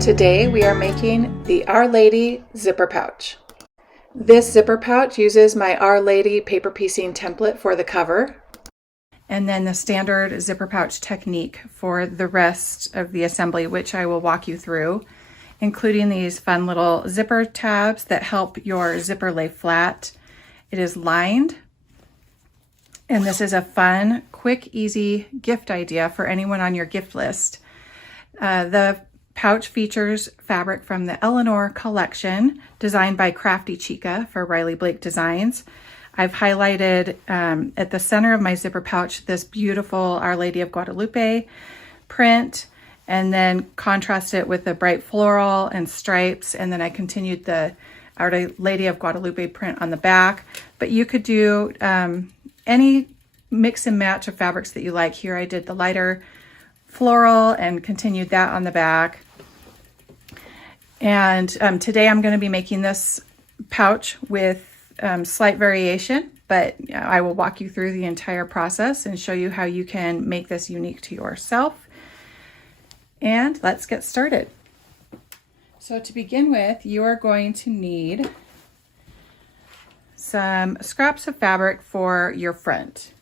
Today we are making the Our Lady zipper pouch. This zipper pouch uses my Our Lady paper piecing template for the cover, and then the standard zipper pouch technique for the rest of the assembly, which I will walk you through, including these fun little zipper tabs that help your zipper lay flat. It is lined, and this is a fun, quick, easy gift idea for anyone on your gift list. The pouch features fabric from the Eleanor collection, designed by Crafty Chica for Riley Blake Designs. I've highlighted at the center of my zipper pouch this beautiful Our Lady of Guadalupe print, and then contrast it with the bright floral and stripes, and then I continued the Our Lady of Guadalupe print on the back. But you could do any mix and match of fabrics that you like. Here I did the lighter floral and continued that on the back. And today I'm going to be making this pouch with slight variation, but I will walk you through the entire process and show you how you can make this unique to yourself. And let's get started. So to begin with, you are going to need some scraps of fabric for your front,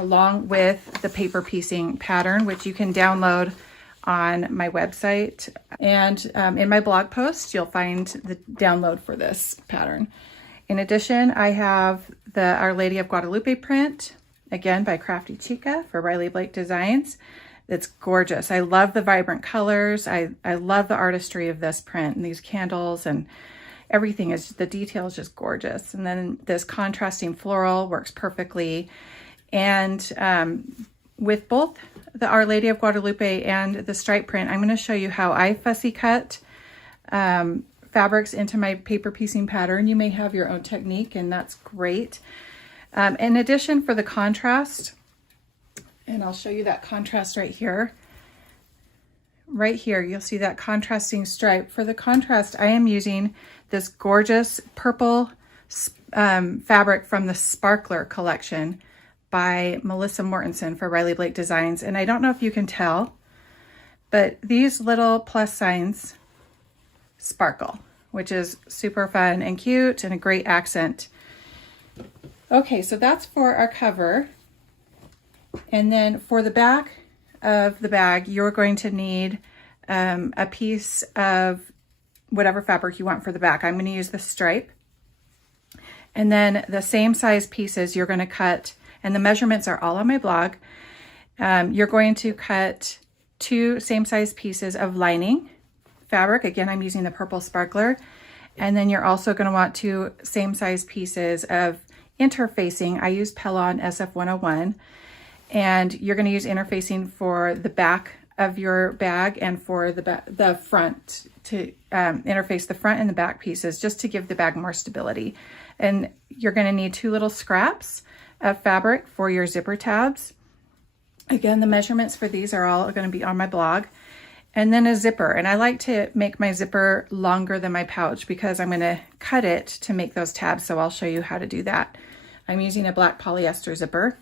along with the paper piecing pattern, which you can download on my website. And in my blog post, you'll find the download for this pattern. In addition, I have the Our Lady of Guadalupe print, again by Crafty Chica for Riley Blake Designs. It's gorgeous. I love the vibrant colors. I love the artistry of this print, and these candles and everything is, the detail is just gorgeous. And then this contrasting floral works perfectly. And with both the Our Lady of Guadalupe and the stripe print, I'm going to show you how I fussy cut fabrics into my paper piecing pattern. You may have your own technique, and that's great. In addition, for the contrast, and I'll show you that contrast right here. Right here, you'll see that contrasting stripe. For the contrast, I am using this gorgeous purple fabric from the Sparkler collection by Melissa Mortensen for Riley Blake Designs. And I don't know if you can tell, but these little plus signs sparkle, which is super fun and cute and a great accent. Okay, so that's for our cover. And then for the back of the bag, you're going to need a piece of whatever fabric you want for the back. I'm going to use the stripe. And then the same size pieces you're going to cut, and the measurements are all on my blog. You're going to cut 2 same size pieces of lining fabric. Again, I'm using the purple Sparkler. And then you're also going to want 2 same size pieces of interfacing. I use Pellon SF101. And you're going to use interfacing for the back of your bag and for the front, to interface the front and the back pieces, just to give the bag more stability. And you're going to need 2 little scraps of fabric for your zipper tabs. Again, the measurements for these are all going to be on my blog. And then a zipper. And I like to make my zipper longer than my pouch because I'm going to cut it to make those tabs. So I'll show you how to do that. I'm using a black polyester zipper.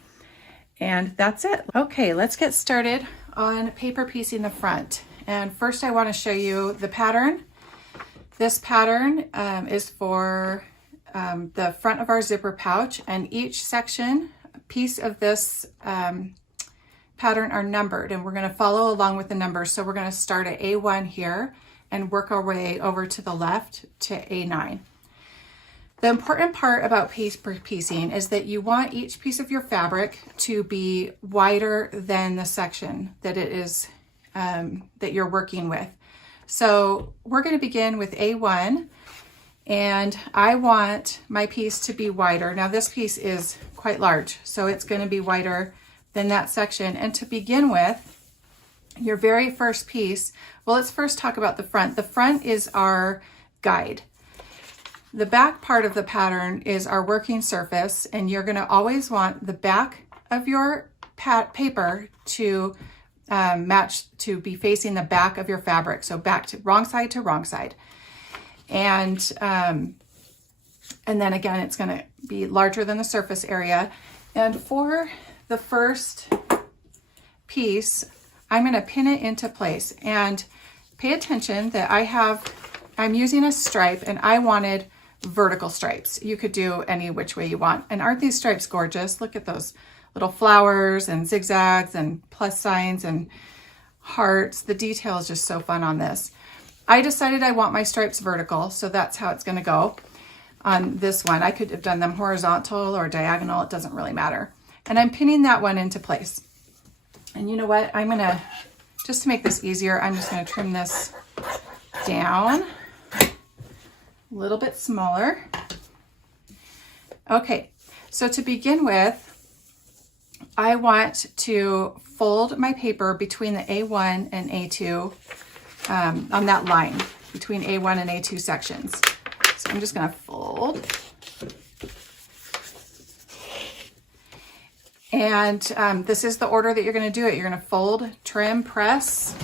And that's it. Okay, let's get started on paper piecing the front. And first I want to show you the pattern. This pattern is for the front of our zipper pouch, and each piece of this pattern are numbered, and we're going to follow along with the numbers. So we're going to start at A1 here and work our way over to the left to A9. The important part about paper piecing is that you want each piece of your fabric to be wider than the section that it is that you're working with. So we're going to begin with A1, and I want my piece to be wider. Now this piece is quite large, so it's going to be wider than that section. And to begin with, your very first piece, well, let's first talk about the front. The front is our guide. The back part of the pattern is our working surface, and you're going to always want the back of your paper to match, to be facing the back of your fabric. So back to wrong side to wrong side. And then again, it's going to be larger than the surface area. And for the first piece, I'm going to pin it into place, and pay attention that I'm using a stripe and I wanted vertical stripes. You could do any which way you want. And aren't these stripes gorgeous? Look at those little flowers and zigzags and plus signs and hearts. The detail is just so fun on this. I decided I want my stripes vertical, so that's how it's going to go on this one. I could have done them horizontal or diagonal. It doesn't really matter. And I'm pinning that one into place. And you know what? I'm going to, just to make this easier, I'm just going to trim this down a little bit smaller. Okay, so to begin with, I want to fold my paper between the A1 and A2 on that line between A1 and A2 sections. So I'm just going to fold. And this is the order that you're going to do it. You're going to fold, trim, press,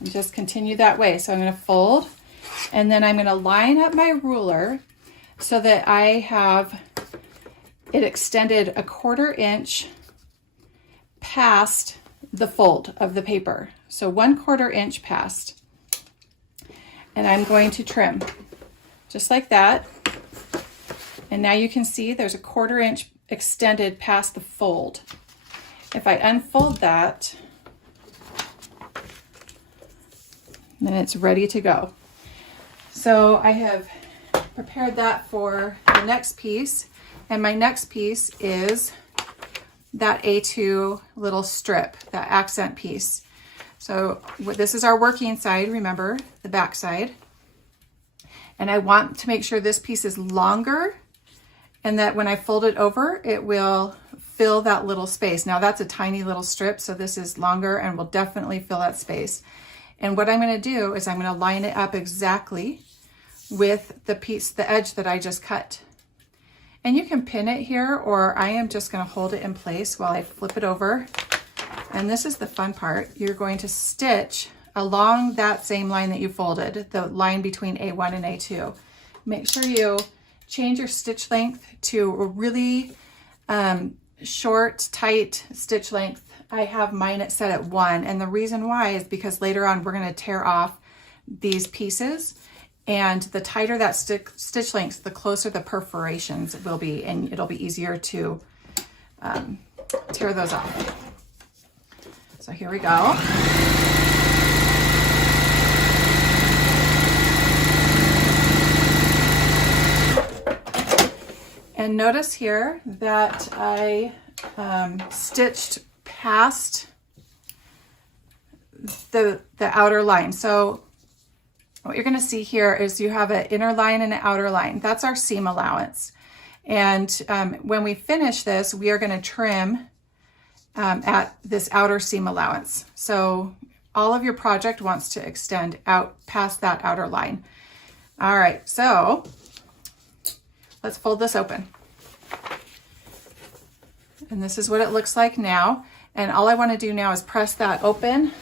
and just continue that way. So I'm going to fold, and then I'm going to line up my ruler so that I have it extended 1/4 inch past the fold of the paper. So 1/4 inch past. And I'm going to trim just like that. And now you can see there's 1/4 inch extended past the fold. If I unfold that, then it's ready to go. So I have prepared that for the next piece. And my next piece is that A2 little strip, that accent piece. So this is our working side, remember, the back side. And I want to make sure this piece is longer and that when I fold it over, it will fill that little space. Now that's a tiny little strip, so this is longer and will definitely fill that space. And what I'm going to do is I'm going to line it up exactly with the piece, the edge that I just cut. And you can pin it here, or I am just going to hold it in place while I flip it over. And this is the fun part. You're going to stitch along that same line that you folded, the line between A1 and A2. Make sure you change your stitch length to a really short, tight stitch length. I have mine set at 1, and the reason why is because later on we're going to tear off these pieces, and the tighter that stitch length, the closer the perforations will be, and it'll be easier to tear those off. So here we go. And notice here that I stitched past the outer line. So what you're going to see here is you have an inner line and an outer line. That's our seam allowance. And when we finish this, we are going to trim at this outer seam allowance. So all of your project wants to extend out past that outer line. All right, so let's fold this open. And this is what it looks like now. And all I want to do now is press that open.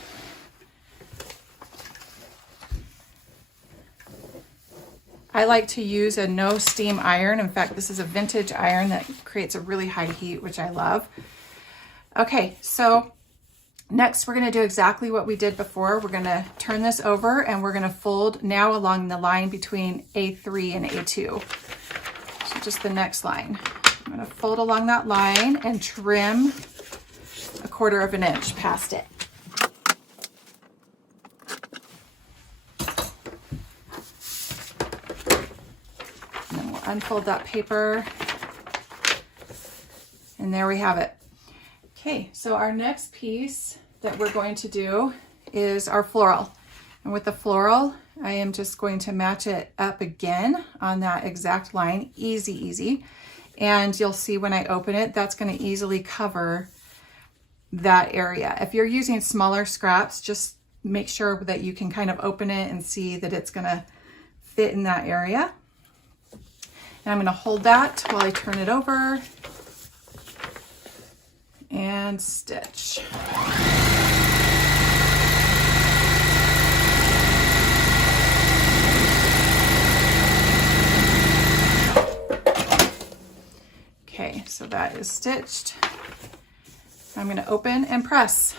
I like to use a no steam iron. In fact, this is a vintage iron that creates a really high heat, which I love. Okay, so next we're going to do exactly what we did before. We're going to turn this over and we're going to fold now along the line between A3 and A2. So just the next line. I'm going to fold along that line and trim 1/4 inch past it. And then we'll unfold that paper. And there we have it. Okay, so our next piece that we're going to do is our floral. And with the floral, I am just going to match it up again on that exact line. Easy, easy. And you'll see when I open it, that's going to easily cover that area. If you're using smaller scraps, just make sure that you can kind of open it and see that it's going to fit in that area. And I'm going to hold that while I turn it over and stitch. Okay, so that is stitched. I'm going to open and press.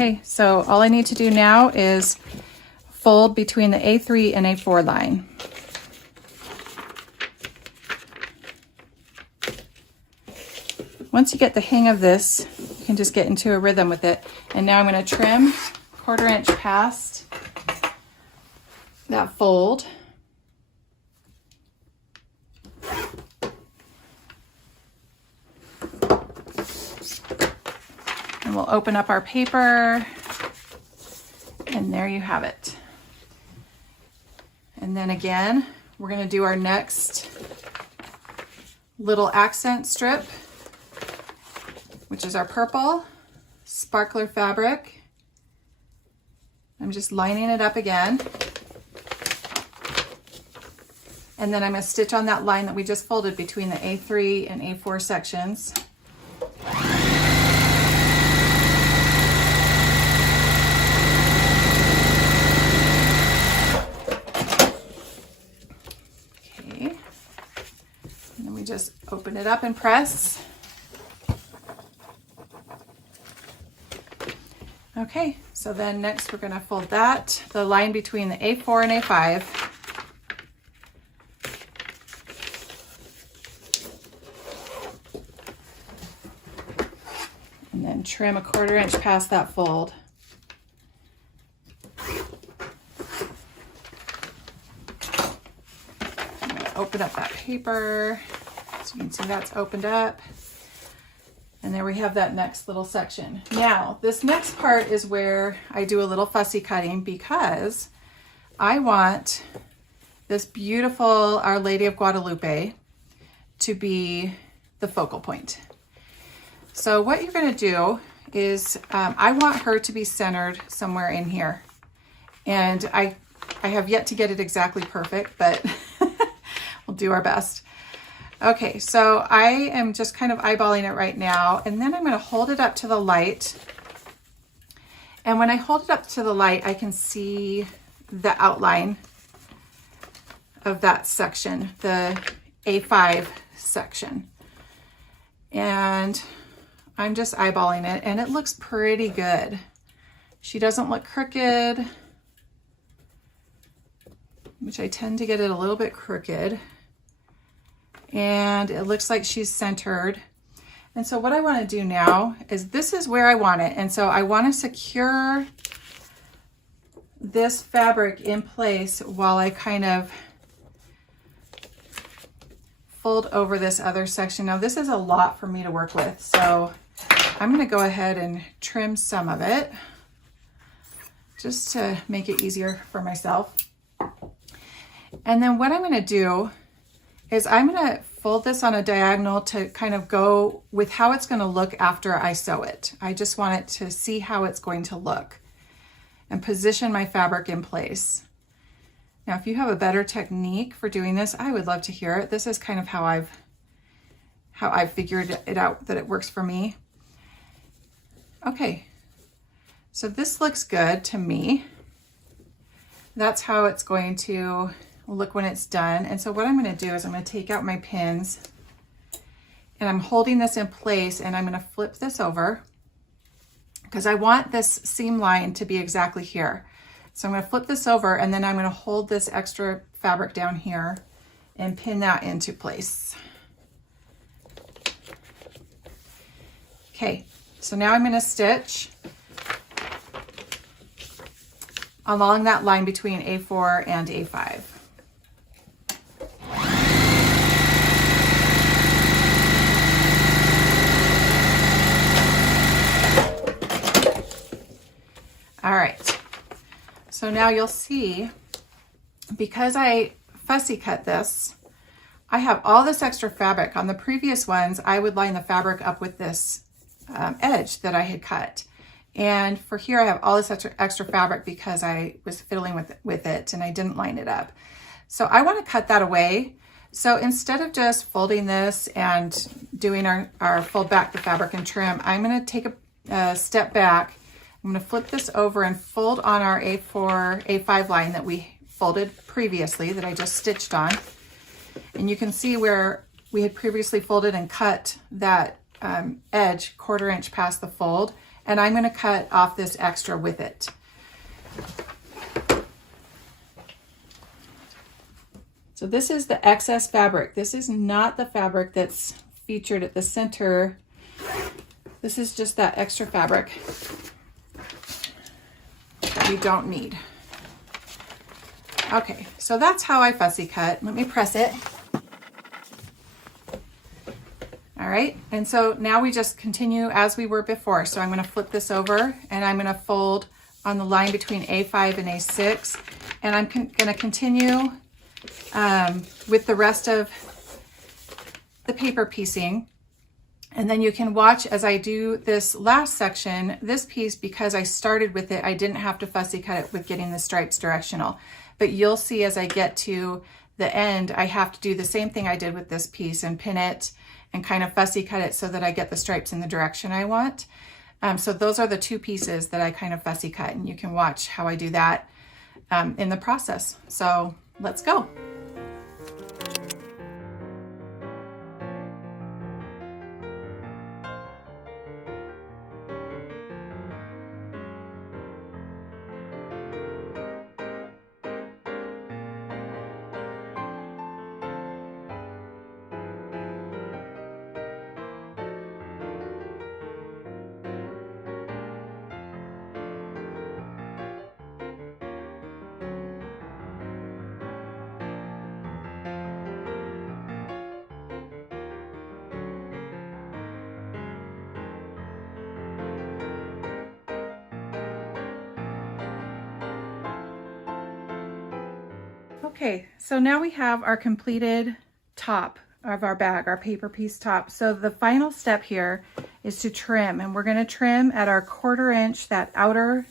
Okay, so all I need to do now is fold between the A3 and A4 line. Once you get the hang of this, you can just get into a rhythm with it. And now I'm going to trim 1/4 inch past that fold. And we'll open up our paper, and there you have it. And then again, we're going to do our next little accent strip, which is our purple sparkler fabric. I'm just lining it up again. And then I'm going to stitch on that line that we just folded between the A3 and A4 sections. Okay. And then we just open it up and press. Okay, so then next we're going to fold that, the line between the A4 and A5. And then trim 1/4 inch past that fold. I'm going to open up that paper so you can see that's opened up. And there we have that next little section. Now, this next part is where I do a little fussy cutting because I want this beautiful Our Lady of Guadalupe to be the focal point. So what you're going to do is I want her to be centered somewhere in here. And I have yet to get it exactly perfect, but we'll do our best. Okay, so I am just kind of eyeballing it right now, and then I'm going to hold it up to the light. And when I hold it up to the light, I can see the outline of that section, the A5 section. And I'm just eyeballing it, and it looks pretty good. She doesn't look crooked, which I tend to get it a little bit crooked. And it looks like she's centered. And so what I want to do now is this is where I want it. And so I want to secure this fabric in place while I kind of fold over this other section. Now this is a lot for me to work with, so I'm going to go ahead and trim some of it just to make it easier for myself. And then what I'm going to do is I'm going to fold this on a diagonal to kind of go with how it's going to look after I sew it. I just want it to see how it's going to look and position my fabric in place. Now, if you have a better technique for doing this, I would love to hear it. This is kind of how I've figured it out that it works for me. Okay, so this looks good to me. That's how it's going to look when it's done. And so what I'm going to do is I'm going to take out my pins, and I'm holding this in place, and I'm going to flip this over because I want this seam line to be exactly here. So I'm going to flip this over, and then I'm going to hold this extra fabric down here and pin that into place. Okay, so now I'm going to stitch along that line between A4 and A5. All right, so now you'll see, because I fussy cut this, I have all this extra fabric. On the previous ones, I would line the fabric up with this edge that I had cut. And for here, I have all this extra fabric because I was fiddling with it and I didn't line it up. So I want to cut that away. So instead of just folding this and doing our fold back the fabric and trim, I'm going to take a step back. I'm going to flip this over and fold on our A4, A5 line that we folded previously, that I just stitched on. And you can see where we had previously folded and cut that edge 1/4 inch past the fold. and I'm going to cut off this extra with it. So this is the excess fabric. This is not the fabric that's featured at the center. This is just that extra fabric that we don't need. Okay, so that's how I fussy cut. Let me press it. All right, and so now we just continue as we were before. So I'm going to flip this over and I'm going to fold on the line between A5 and A6, and I'm going to continue with the rest of the paper piecing. And then you can watch as I do this last section, this piece, because I started with it, I didn't have to fussy cut it with getting the stripes directional. But you'll see as I get to the end, I have to do the same thing I did with this piece and pin it and kind of fussy cut it so that I get the stripes in the direction I want. So those are the two pieces that I kind of fussy cut, and you can watch how I do that in the process. So let's go. Okay, so now we have our completed top of our bag, our paper piece top. So the final step here is to trim, and we're going to trim at our 1/4 inch, that outer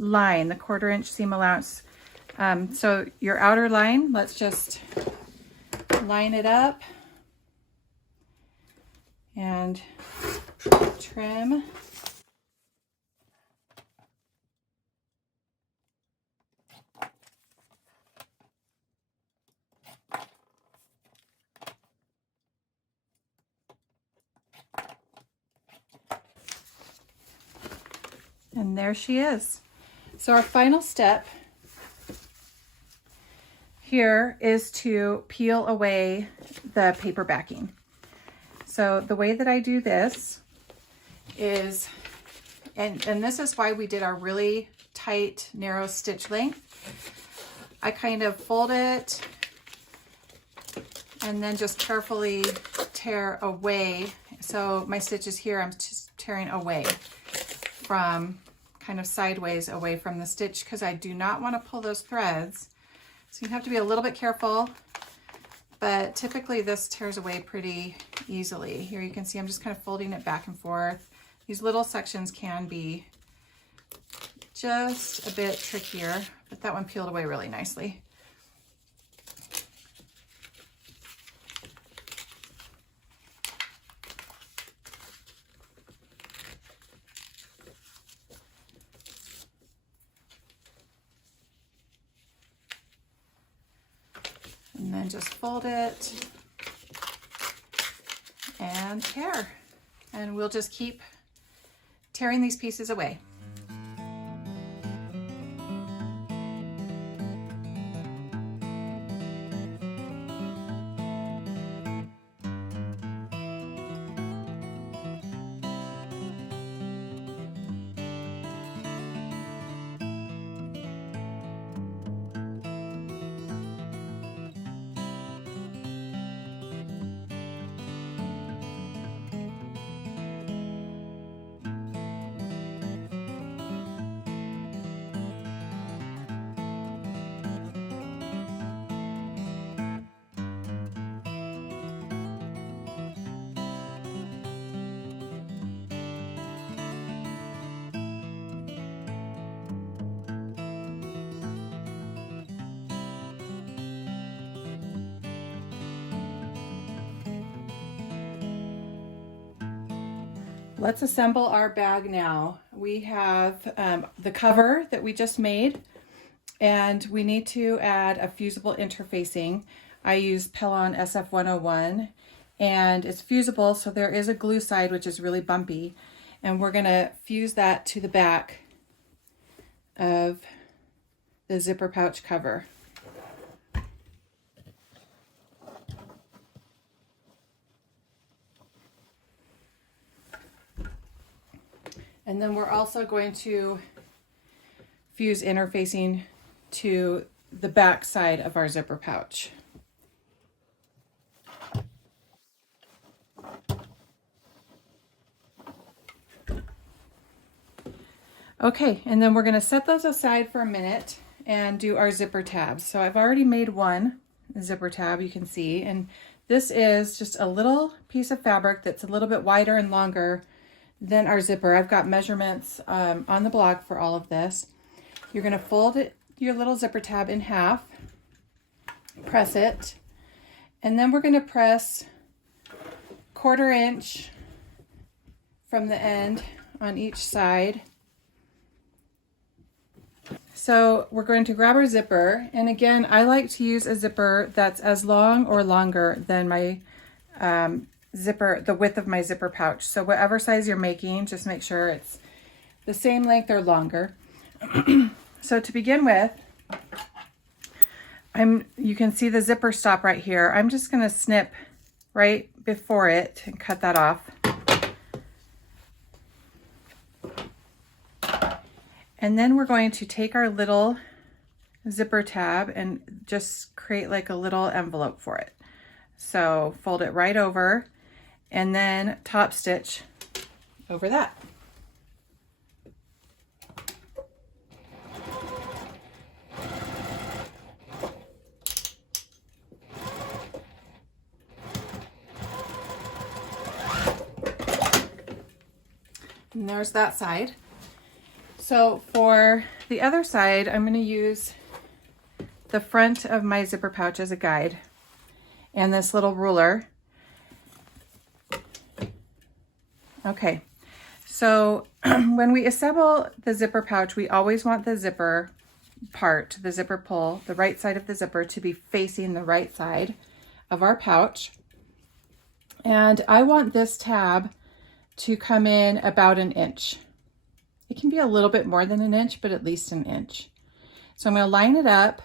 line, the 1/4 inch seam allowance. So your outer line, let's just line it up and trim. And there she is. So our final step here is to peel away the paper backing. So the way that I do this is, and this is why we did our really tight, narrow stitch length. I kind of fold it and then just carefully tear away. So my stitches here, I'm just tearing away from kind of sideways away from the stitch because I do not want to pull those threads. So you have to be a little bit careful, but typically this tears away pretty easily. Here you can see I'm just kind of folding it back and forth. These little sections can be just a bit trickier, but that one peeled away really nicely. And then just fold it and tear. And we'll just keep tearing these pieces away. Let's assemble our bag now. We have the cover that we just made, and we need to add a fusible interfacing. I use Pellon SF101, and it's fusible, so there is a glue side which is really bumpy. And we're gonna fuse that to the back of the zipper pouch cover. And then we're also going to fuse interfacing to the back side of our zipper pouch. Okay, and then we're going to set those aside for a minute and do our zipper tabs. So I've already made one zipper tab, you can see, and this is just a little piece of fabric that's a little bit wider and longer than our zipper. I've got measurements on the blog for all of this. You're going to fold your little zipper tab in half, press it, and then we're going to press 1/4 inch from the end on each side. So we're going to grab our zipper, and again, I like to use a zipper that's as long or longer than my zipper, the width of my zipper pouch. So whatever size you're making, just make sure it's the same length or longer. So to begin with, you can see the zipper stop right here. I'm just going to snip right before it and cut that off. And then we're going to take our little zipper tab and just create like a little envelope for it. So fold it right over and then top stitch over that. And there's that side. So for the other side, I'm going to use the front of my zipper pouch as a guide and this little ruler. Okay, so when we assemble the zipper pouch, we always want the zipper part, the zipper pull, the right side of the zipper to be facing the right side of our pouch. And I want this tab to come in about 1 inch. It can be a little bit more than 1 inch, but at least 1 inch. So I'm going to line it up,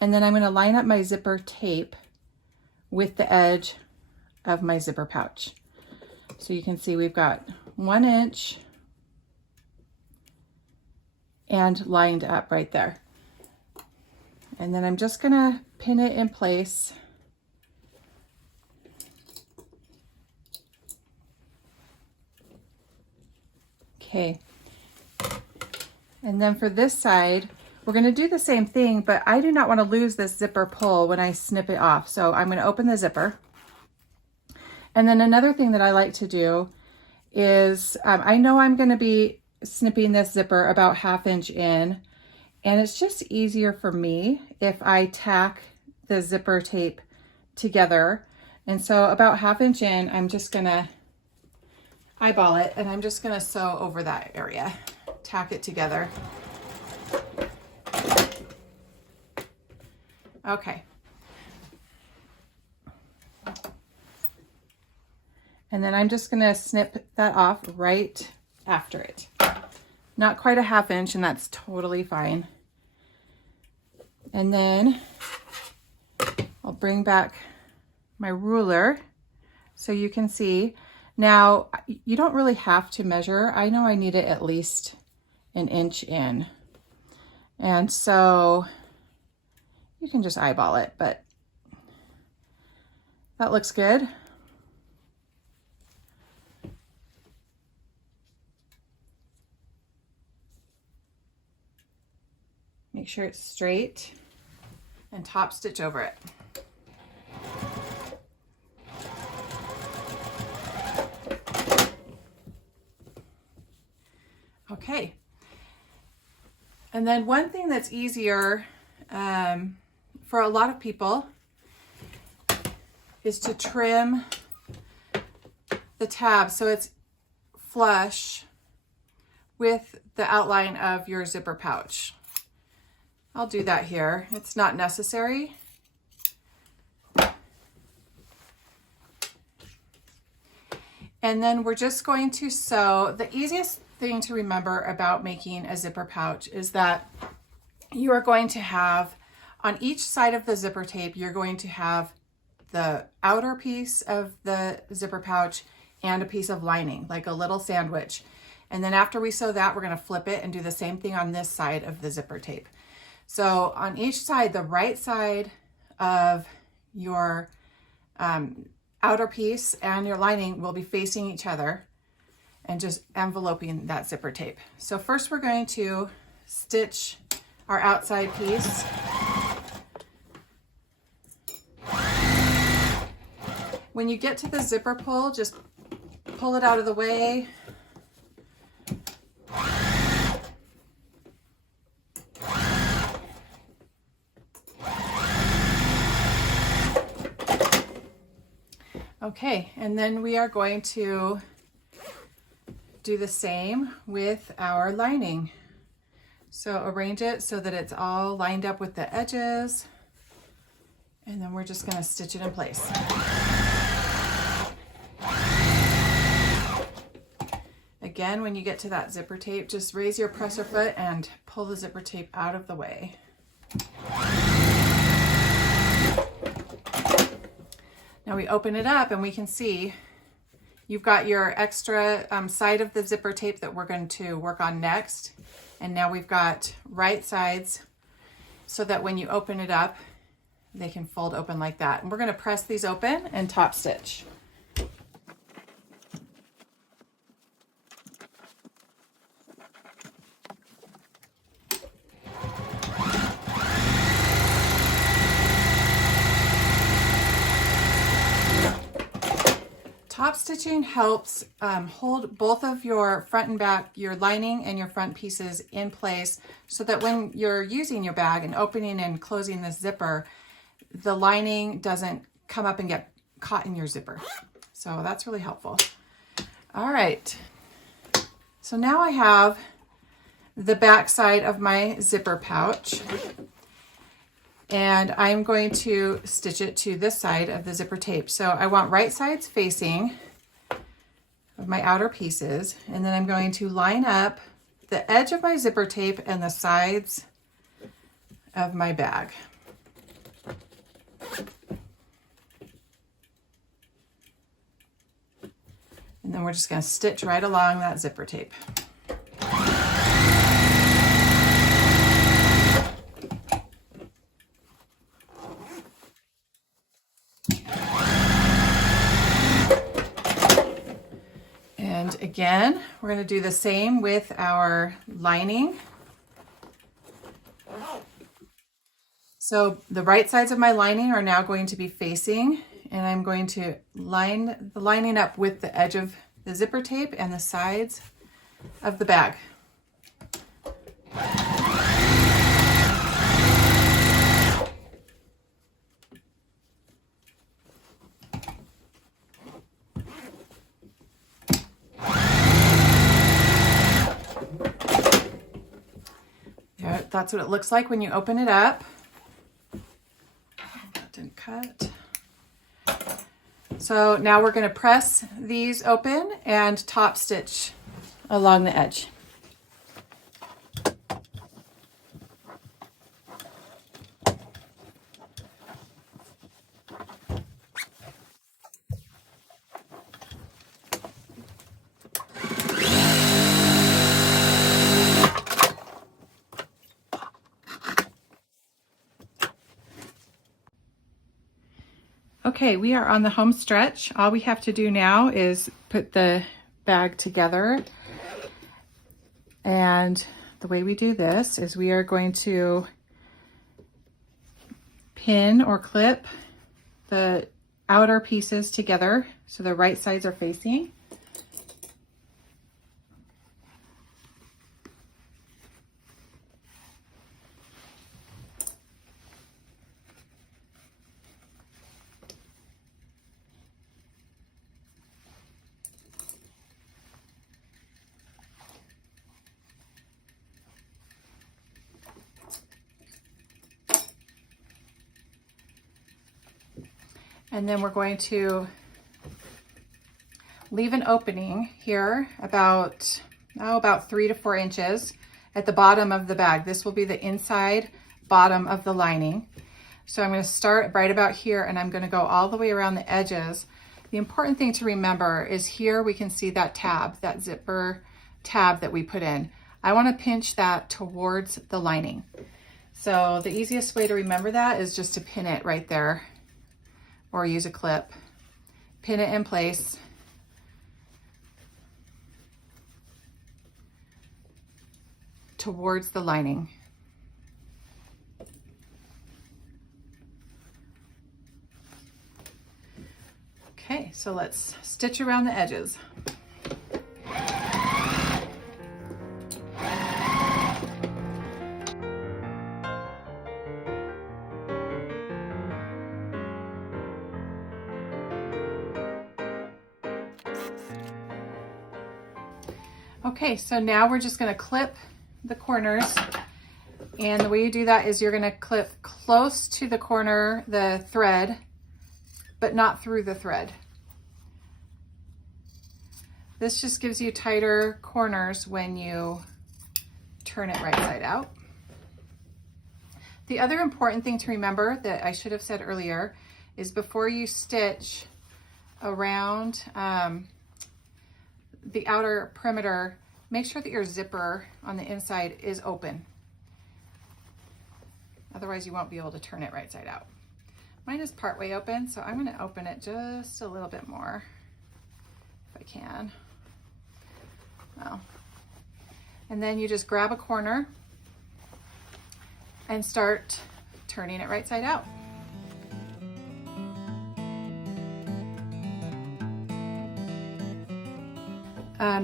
and then I'm going to line up my zipper tape with the edge of my zipper pouch. So you can see we've got 1 inch and lined up right there. And then I'm just going to pin it in place. Okay. And then for this side, we're going to do the same thing, but I do not want to lose this zipper pull when I snip it off. So I'm going to open the zipper. And then another thing that I like to do is, I know I'm going to be snipping this zipper about 1/2 inch in, and it's just easier for me if I tack the zipper tape together. And so about 1/2 inch in, I'm just going to eyeball it, and I'm just going to sew over that area. Tack it together. Okay. And then I'm just going to snip that off right after it. Not quite 1/2 inch, and that's totally fine. And then I'll bring back my ruler so you can see. Now, you don't really have to measure. I know I need it at least 1 inch in. And so you can just eyeball it, but that looks good. Make sure it's straight and top stitch over it. Okay. And then one thing that's easier for a lot of people is to trim the tab so it's flush with the outline of your zipper pouch. I'll do that here. It's not necessary. And then we're just going to sew. The easiest thing to remember about making a zipper pouch is that you are going to have, on each side of the zipper tape, you're going to have the outer piece of the zipper pouch and a piece of lining, like a little sandwich. And then after we sew that, we're going to flip it and do the same thing on this side of the zipper tape. So on each side, the right side of your outer piece and your lining will be facing each other and just enveloping that zipper tape. So first we're going to stitch our outside piece. When you get to the zipper pull, just pull it out of the way. Okay, and then we are going to do the same with our lining. So arrange it so that it's all lined up with the edges, and then we're just going to stitch it in place. Again, when you get to that zipper tape, just raise your presser foot and pull the zipper tape out of the way. Now we open it up and we can see you've got your extra side of the zipper tape that we're going to work on next. And now we've got right sides so that when you open it up, they can fold open like that. And we're going to press these open and top stitch. Top stitching helps hold both of your front and back, your lining and your front pieces in place so that when you're using your bag and opening and closing the zipper, the lining doesn't come up and get caught in your zipper. So that's really helpful. All right. So now I have the back side of my zipper pouch. And I'm going to stitch it to this side of the zipper tape. So I want right sides facing of my outer pieces, and then I'm going to line up the edge of my zipper tape and the sides of my bag. And then we're just going to stitch right along that zipper tape. And again, we're going to do the same with our lining. So the right sides of my lining are now going to be facing, and I'm going to line the lining up with the edge of the zipper tape and the sides of the bag. That's what it looks like when you open it up. That didn't cut. So now we're going to press these open and top stitch along the edge. Okay, we are on the home stretch. All we have to do now is put the bag together. And the way we do this is we are going to pin or clip the outer pieces together so the right sides are facing. And then we're going to leave an opening here about 3 to 4 inches at the bottom of the bag. This will be the inside bottom of the lining. So I'm going to start right about here and I'm going to go all the way around the edges. The important thing to remember is here we can see that tab, that zipper tab that we put in. I want to pinch that towards the lining. So the easiest way to remember that is just to pin it right there or use a clip. Pin it in place. Towards the lining. Okay, so let's stitch around the edges. Okay, so now we're just going to clip the corners, and the way you do that is you're going to clip close to the corner, the thread, but not through the thread. This just gives you tighter corners when you turn it right side out. The other important thing to remember that I should have said earlier is before you stitch around the outer perimeter, make sure that your zipper on the inside is open. Otherwise you won't be able to turn it right side out. Mine is partway open, so I'm going to open it just a little bit more if I can. Well, and then you just grab a corner and start turning it right side out.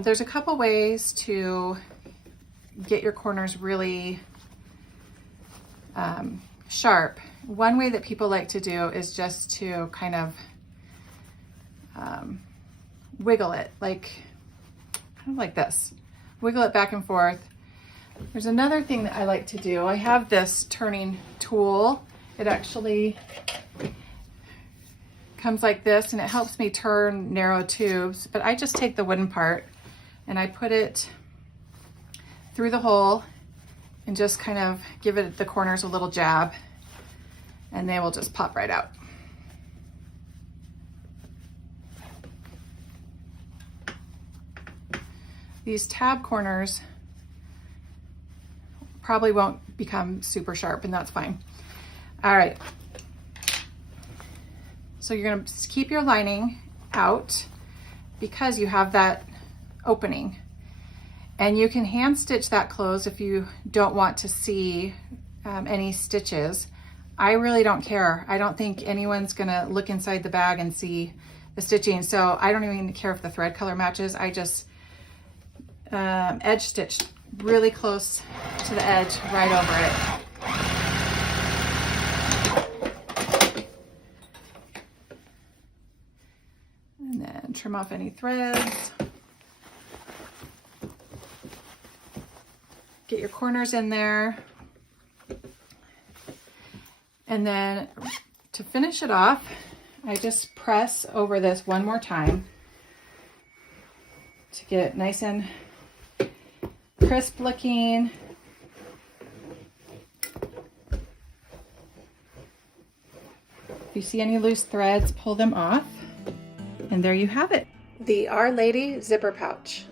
There's a couple ways to get your corners really sharp. One way that people like to do is just to kind of wiggle it, kind of like this. Wiggle it back and forth. There's another thing that I like to do. I have this turning tool. It actually comes like this and it helps me turn narrow tubes, but I just take the wooden part and I put it through the hole and just kind of give it the corners a little jab and they will just pop right out. These tab corners probably won't become super sharp, and that's fine. All right. So you're going to keep your lining out because you have that opening. And you can hand stitch that closed if you don't want to see any stitches. I really don't care. I don't think anyone's going to look inside the bag and see the stitching. So I don't even care if the thread color matches. I just edge stitch really close to the edge right over it. And then trim off any threads. Get your corners in there. And then to finish it off, I just press over this one more time to get it nice and crisp looking. If you see any loose threads, pull them off. And there you have it. The Our Lady zipper pouch.